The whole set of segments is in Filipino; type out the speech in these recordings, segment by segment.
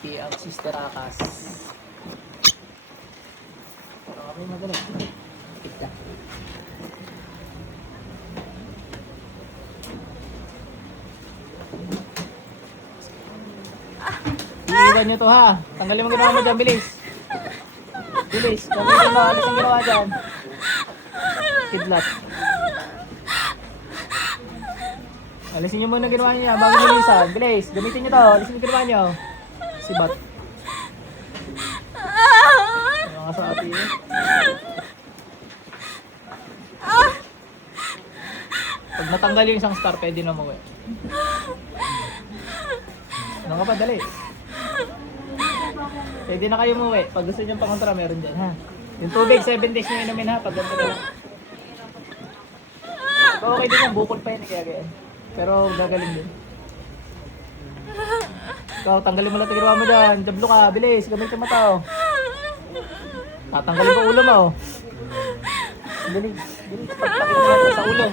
happy ang Sister Akas. Pero kami madali. Tika. Iiwan nyo to ha. Tanggalin mo ginawa mo dyan, bilis. Bilis, gamitin mo. Alis ang ginawa dyan. Kidlat. Alisin nyo muna ginawa niya bago nilisan. Bilis, gamitin nyo to. Alisin nyo ginawa nyo. Sibat. Mga sa ati eh. Pag natanggal yung isang star, pwede na mo eh. Ano ka pa, dali. Pwede na kayo umuwi. Pag gusto nyo pangontra, meron dyan ha. Yung tubig, 7 days nyo inumin ha. Pag ganito na lang. So, okay din yan, bukol pa yun kaya ganyan. Pero gagaling din. Ikaw, tanggalin mo lang tigirawa mo dyan. Jablo ka, bilis, gamitin mo to. Tatanggalin ko ulo mo. Bilis, bilis, pagpakin mo lang sa ulo.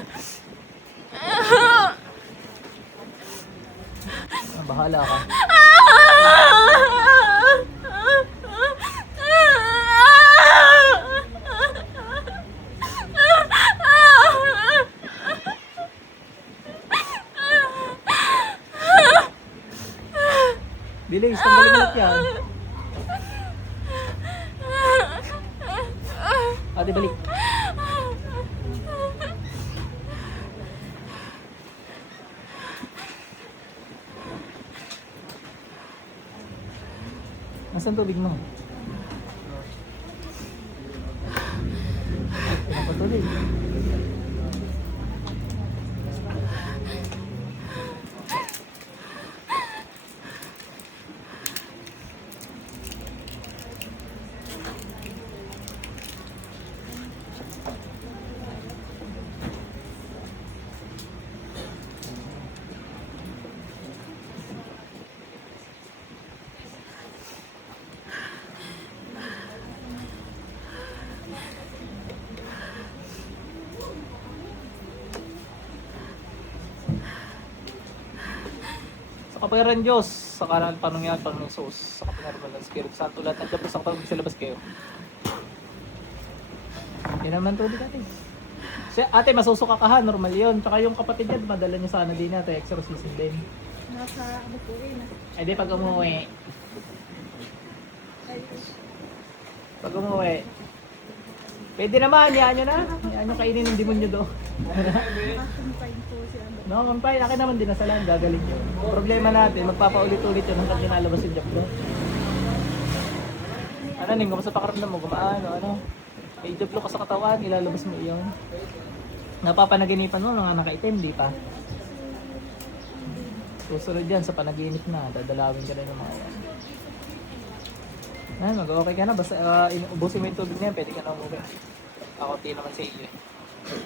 Bahala ka. Bilis, tanggalin mo lang yan. Ate, balik. Nasaan tubig mo? Ano pa tubig? Sa kapangyarihan Diyos, sa kanan panungyan, Panginoong Sus, sa kapangyarihan ng Espiritu Santo, lahat ng Diyos ang pag-ibig sa labas kayo. Yan naman tubig natin. Ate, masusuka ka ha, normal yun. Tsaka yung kapatid yan, madala niya sana din natin, exorcism din. Nasa ano po rin. Ay di, pag umuwi. Pag umuwi. Pwede naman, yaan nyo na. Yaan nyo kainin ng demonyo do. Nakakumpain po si ano. No, mampay, akin naman dinasalan, gagaling yun. Problema natin, magpapaulit-ulit yun hanggang kinalabas yung Diablo. Ano ning, kumusta pakaramdam mo? Gumaan o ano? May Diablo ka sa katawan, ilalabas mo iyon. Napapanaginipan mo, mga nakaitim, di pa? Susunod yan sa panaginip na, dadalawin ka rin ng mga yan. Mag-okay ka na, basta ubusin mo yung tubig na yan, pwede ka na umuwi. Ako, di naman sa iyo eh.